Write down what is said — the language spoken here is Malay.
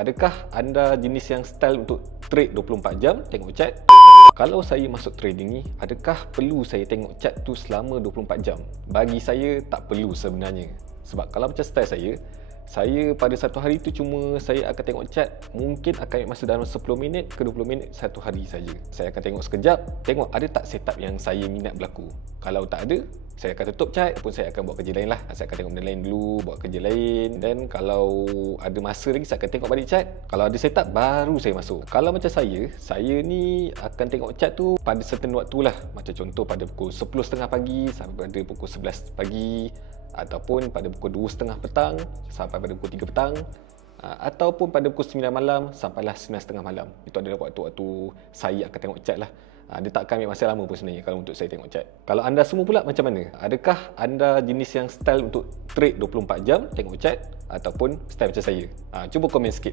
Adakah anda jenis yang style untuk trade 24 jam tengok chat? Kalau saya masuk trading ni, adakah perlu saya tengok chat tu selama 24 jam? Bagi saya tak perlu sebenarnya. Sebab kalau macam style saya, saya pada satu hari tu cuma saya akan tengok chat mungkin akan ambil masa dalam 10 minit ke 20 minit satu hari saja. Saya akan tengok sekejap, tengok ada tak setup yang saya minat berlaku. Kalau tak ada, saya akan tutup chat pun saya akan buat kerja lain lah. Saya akan tengok benda lain dulu, buat kerja lain dan kalau ada masa lagi saya akan tengok balik chat. Kalau ada setup baru saya masuk. Kalau macam saya, saya ni akan tengok chat tu pada certain waktu lah. Macam contoh pada pukul 10.30 pagi sampai pada pukul 11 pagi ataupun pada pukul 2.30 petang sampai pada pukul 3 petang uh, ataupun pada pukul 9 malam sampailah 9.30 malam. Itu adalah waktu-waktu saya akan tengok chat lah. Uh, dia tak akan ambil masa lama pun sebenarnya kalau untuk saya tengok chat. Kalau anda semua pula macam mana? Adakah anda jenis yang style untuk trade 24 jam tengok chat ataupun style macam saya? Uh, cuba komen sikit.